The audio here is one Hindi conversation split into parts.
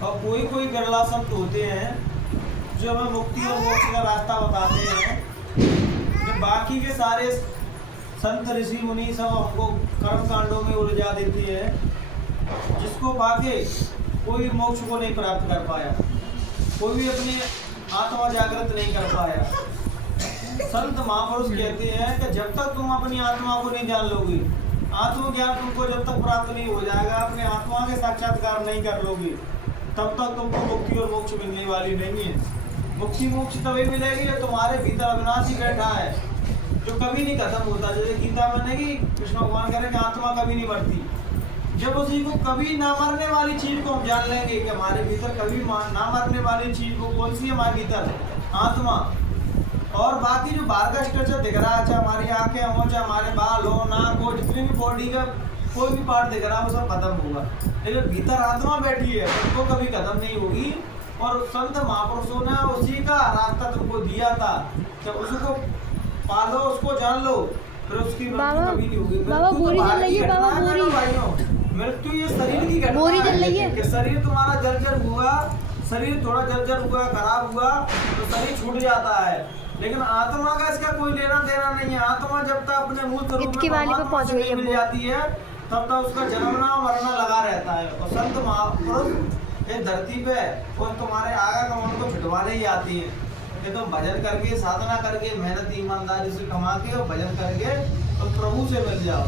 और कोई कोई बिरला संत होते हैं जो हमें मुक्ति और मोक्ष का रास्ता बताते हैं। कि बाकी के सारे संत ऋषि मुनि सब हमको कर्म कांडों में उलझा देती है, जिसको पाके कोई मोक्ष को नहीं प्राप्त कर पाया, कोई भी अपनी आत्मा जागृत नहीं कर पाया। संत महापुरुष कहते हैं कि जब तक तुम अपनी आत्मा को नहीं जान लोगे, आत्मज्ञान तुमको जब तक प्राप्त नहीं हो जाएगा, अपने आत्मा के साक्षात्कार नहीं कर लोगे, तब तक तुमको मुक्ति और मोक्ष मिलने वाली नहीं है। मुक्ति मोक्ष तभी मिलेगी जब तुम्हारे भीतर अविनाशी बैठा है, जो कभी नहीं खत्म होता। जैसे गीता में नहीं कि कृष्ण भगवान कह रहे कि आत्मा कभी नहीं मरती। जब उसी को कभी ना मरने वाली चीज को हम जान लेंगे कि हमारे भीतर कभी ना मरने वाली चीज को कौन सी है, हमारे भीतर आत्मा। और बाकी जो बाहर का स्ट्रक्चर दिख रहा है, चाहे हमारी आंखें हो, चाहे हमारे बाल हो, नाक हो, जितनी भी बॉडी का कोई भी पार्ट दिख रहा है वो सब खत्म होगा, लेकिन भीतर आत्मा बैठी है वो कभी खत्म नहीं होगी। और संत महापुरुषों ने उसी का रास्ता तुमको दिया था कि उसको पालो, उसको जान लो, फिर उसकी मृत्यु कभी नहीं होगी। मृत्यु ये शरीर की घटना है कि शरीर तुम्हारा जर्जर हुआ, शरीर थोड़ा जर्जर हुआ, खराब हुआ तो शरीर छूट जाता है, लेकिन आत्मा का इसका कोई लेना देना नहीं है। आत्मा जब तक अपने मूल स्वरूप में मिल जाती है तब तक उसका जन्मना मरना लगा रहता है। और संत महापुरुष इस धरती पे और तुम्हारे आगमन को छुटवाने ही आती है कि तुम भजन करके, साधना करके, मेहनत ईमानदारी से कमा के और भजन करके और प्रभु से मिल जाओ।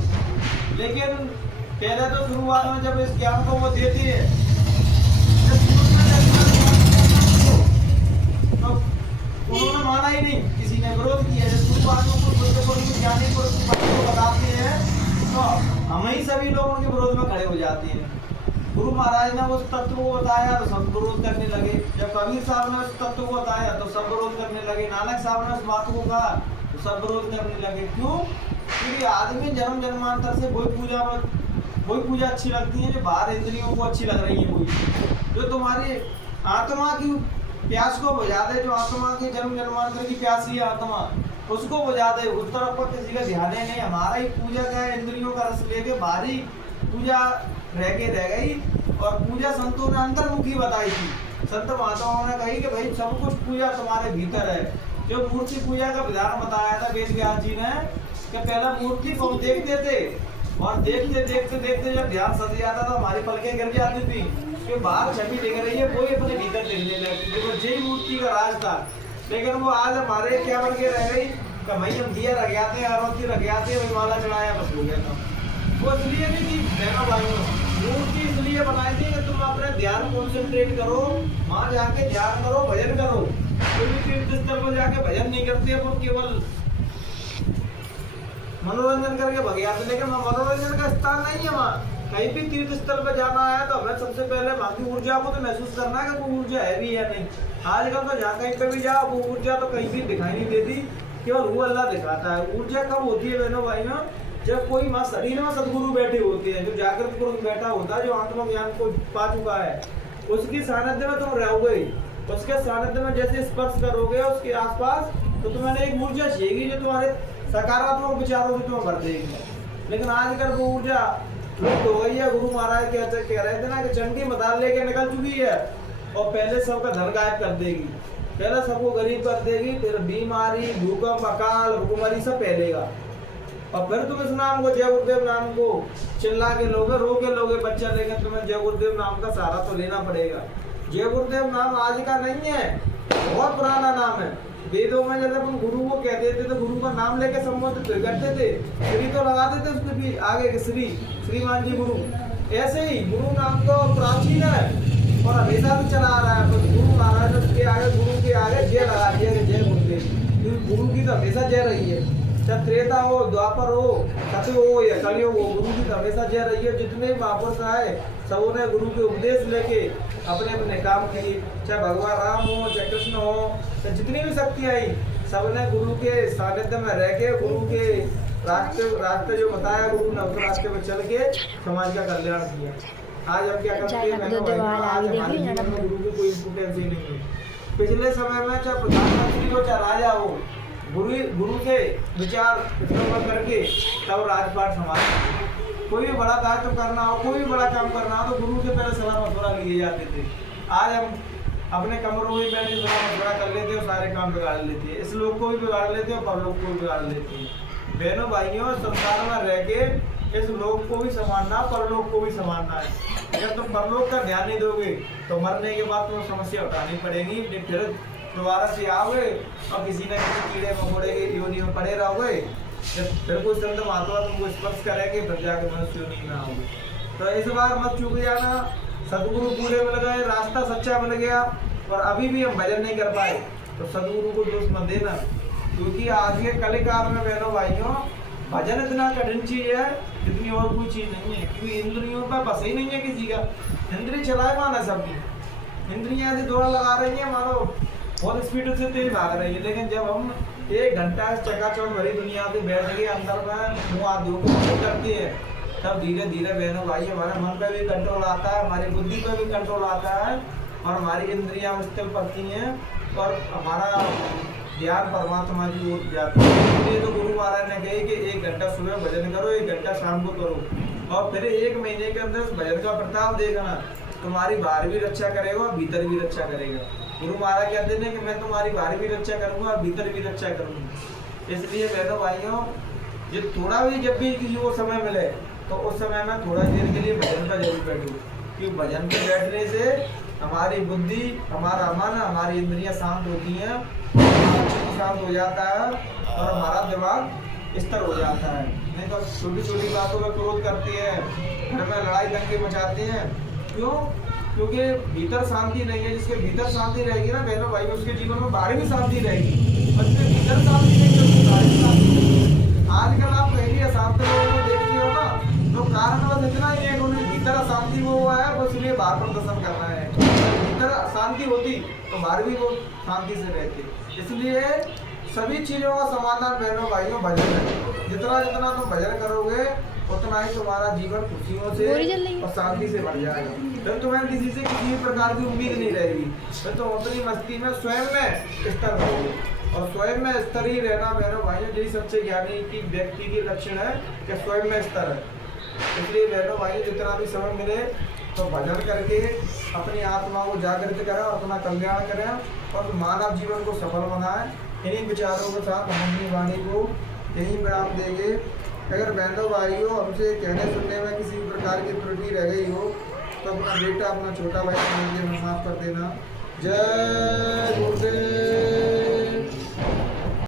लेकिन पहले तो शुरुआत में जब इस ज्ञान को वो देती है तो उन्होंने माना ही नहीं, किसी ने विरोध किया। जब शुरुआत को ज्ञानी पुरुष की बात को बताते हैं तो हम ही सभी लोग उनके विरोध में खड़े हो जाते हैं। गुरु महाराज ने उस तत्व को बताया तो सब विरोध करने लगे, जब कबीर साहब ने उस तत्व को बताया तो सब विरोध करने लगे, नानक साहब ने उस बात को कहा तो सब विरोध करने लगे। क्यों? क्योंकि आदमी जन्म जन्मांतर से वही पूजा अच्छी लगती है जो बाहर इंद्रियों को अच्छी लग रही है, वही जो तुम्हारी आत्मा की प्यास को बुझा दे, जो आत्मा के जन्म जन्मांतर की प्यासी है आत्मा, उसको बुझा दे। उस तरफ पर किसी का ध्यान ही नहीं, हमारा ही पूजा का इंद्रियों का रस लेके बाहरी पूजा रह गई। और पूजा संतों ने अंतर्मुखी बताई थी। संत महात्माओं ने कही कि भाई सब कुछ पूजा तुम्हारे भीतर है। जो मूर्ति पूजा का विधान बताया था वेद व्यास जी ने कि पहला मूर्ति को हम देखते थे और देखते देखते देखते जब ध्यान सज जाता था हमारी पलकें गिर जाती थी कि बाहर छवि दिख रही है, वो अपने भीतर दिखने लगती थी। वो जय मूर्ति का राज था। लेकिन वो आज हमारे क्या बन के रह गई कि भाई हम दिया रख जाते हैं, आरती रख जाते हैं, माला चढ़ाया, बस हो गया था। वो इसलिए नहीं थी बहनों भाइयों, मूर्ति इसलिए बनाई थी कि तुम अपने ध्यान कॉन्सेंट्रेट करो, वहाँ जाके ध्यान करो, भजन करो। कोई तीर्थ स्थल पर जाके भजन नहीं करते, वो केवल मनोरंजन करके भग जाते। लेकिन मनोरंजन का स्थान नहीं है वहाँ। कहीं भी तीर्थ स्थल पर जाना है तो हमें सबसे पहले वहाँ की ऊर्जा को तो महसूस करना है कि वो ऊर्जा है भी या नहीं। आजकल तो जहाँ कहीं पे भी जाओ वो ऊर्जा तो कहीं भी दिखाई नहीं देती, केवल वो अल्लाह दिखाता है। ऊर्जा कब होती है बहनों भाइयों? जब कोई वहाँ शरीर में सदगुरु बैठे होते हैं, जो जागृत पुरुष बैठा होता है, जो आत्मज्ञान को पा चुका है, उसकी सानिध्य में तुम रहोगे। उसके सानिध्य में जैसे स्पर्श करोगे उसके आसपास तो तुम्हें एक ऊर्जा चाहिए जो तुम्हारे सकारात्मक विचारों से तुम्हें भर देगी। लेकिन आजकल वो ऊर्जा लुप्त हो गई है। गुरु महाराज कह रहे थे ना कि चंडी मदाल लेके निकल चुकी है और पहले सबका धन गायब कर देगी, पहले सबको गरीब कर देगी, फिर बीमारी, भूकंप, अकाल, भूखमरी सब फैलेगा। और फिर तुम इस नाम को, जय गुरुदेव नाम को चिल्ला के लोगे, रो के लोगे बच्चा, लेकिन तुम्हें जय गुरुदेव नाम का सहारा तो लेना पड़ेगा। जय गुरुदेव नाम आज का नहीं है, बहुत पुराना नाम है। वेदों में जब हम गुरु को कहते थे तो गुरु का नाम लेके संबोधित करते थे, श्री तो लगाते थे उसके भी आगे के श्रीमान जी गुरु। ऐसे ही गुरु नाम तो प्राचीन है और हमेशा से चला आ रहा है। तो गुरु महाराज ने उसके आगे, गुरु के आगे जय लगा दिया कि जय गुरुदेव। गुरु की तो हमेशा जय रही है, चाहे त्रेता हो, द्वापर हो, सतयुग हो या कलयुग हो, गुरु की तो हमेशा जय रही है। जितने महापुरुष आए सबों ने गुरु के उपदेश लेके अपने अपने काम किए, चाहे भगवान राम हो, चाहे कृष्ण हो, चाहे जितनी भी शक्ति आई, सबने गुरु के सानिध्य में रह के गुरु के रास्ते जो बताया गुरु ने, उस रास्ते पर चल के समाज का कल्याण किया। आज हम क्या करते हैं, आज हमारे जीवन में गुरु की कोई इम्पोर्टेंस ही नहीं है। पिछले समय में चाहे प्रधानमंत्री हो, चाहे राजा हो, गुरु के विचार करके तब राजपाट संभाल। कोई भी बड़ा कार्य करना हो, कोई भी बड़ा काम करना हो तो गुरु से पहले सलाह मशवरा लिए जाते थे। आज हम अपने कमरों में बैठ के मशवरा कर लेते हैं और सारे काम बिगाड़ लेते हैं। इस लोग को भी बिगाड़ लेते हैं और परलोक को भी बिगाड़ लेते हैं। बहनों भाइयों, संसार में रह के इस लोक को भी संभालना, परलोक को भी संभालना है। अगर तुम परलोक का ध्यान नहीं दोगे तो मरने के बाद तुम्हें समस्या उठानी पड़ेगी। फिर दोबारा से आओगे और किसी न किसी कीड़े मकोड़े के योनि में पड़े रहोगे। जब फिर कोई संत महात्मा तुमको स्पर्श करेंगे फिर जाके मनुष्य योनि में आओगे। तो इस बार मत चूक जाना। सदगुरु पूरे मिल गए, रास्ता सच्चा मिल गया और अभी भी हम भजन नहीं कर पाए तो सदगुरु को दोष मत देना, क्योंकि आज के कलिकाल में बहनों भाइयों भजन इतना कठिन चीज है जितनी और कोई चीज नहीं है। क्योंकि इंद्रियों पर बस ही नहीं है किसी का। इंद्रिय चलाए माना सबकी, इंद्रियां ऐसे दौड़ा लगा रही है मानो बहुत स्पीड से तेज भाग रही है। लेकिन जब हम 1 घंटा चकाचौंध भरी दुनिया से बैठ के अंदर में मुँह हाथ धो करती है, तब धीरे धीरे बहनों भाई हमारे मन पे भी कंट्रोल आता है, हमारी बुद्धि पे भी कंट्रोल आता है और हमारी इंद्रियां स्थिर पड़ती हैं और हमारा ध्यान परमात्मा की ओर जाता है। इसलिए तो गुरु महाराज ने कही कि 1 घंटा सुबह भजन करो, 1 घंटा शाम को करो और फिर 1 महीने के अंदर भजन का प्रताप देखना, तुम्हारी बाहर भी रक्षा करेगा और भीतर भी रक्षा करेगा। गुरु महाराज कहते हैं कि मैं तुम्हारी बाहर भी रक्षा करूंगा और भीतर भी रक्षा करूंगा। इसलिए बहनों भाइयों, ये थोड़ा भी जब भी किसी को समय मिले तो उस समय में थोड़ा देर के लिए भजन पर जरूर बैठो, क्योंकि भजन पे बैठने से हमारी बुद्धि, हमारा मन, हमारी इंद्रियां शांत होती हैं, शांत हो जाता है और हमारा दिमाग स्थिर हो जाता है। नहीं तो छोटी छोटी बातों में क्रोध करते हैं, घर में लड़ाई दंगे मचाते हैं। क्यों? क्योंकि भीतर शांति नहीं है। जिसके भीतर शांति रहेगी ना बहनों भाई, उसके जीवन में बाहर भी शांति रहेगी। और जिसके भीतर शांति नहीं है उसकी बाहर भी शांति नहीं। आजकल आप कहीं अशांत लोगों को देखते हो ना, तो कारण बस इतना ही है कि उन्हें भीतर अशांति वो हुआ है, वो इसलिए बाहर प्रदर्शन कर रहे हैं। भीतर अशांति होती तो बाहर भी वो शांति से रहते। इसलिए सभी चीजों का समाधान बहनों भाइयों भजन है। जितना जितना तुम भजन करोगे उतना ही तुम्हारा जीवन खुशियों से और शांति से भर जाएगा। फिर तुम्हें किसी से किसी प्रकार की उम्मीद नहीं रहेगी। फिर तुम अपनी मस्ती में स्वयं में स्थिर रहोगे और स्वयं में स्थिर ही रहना बहनों भाइयों यही सबसे ज्ञानी की व्यक्ति की लक्षण है कि स्वयं में स्थिर है। इसलिए बहनों भाइयों जितना भी समय मिले तो भजन करके अपनी आत्मा को जागृत करें और अपना कल्याण करें और मानव जीवन को सफल बनाएं। इन्हीं विचारों के साथ हम अपनी वाणी को यहीं विराम देंगे। अगर बहनों भाइयों हमसे कहने सुनने में किसी प्रकार की त्रुटि रह गई हो तो अपना बेटा, अपना छोटा भाई समझ के माफ कर देना। जय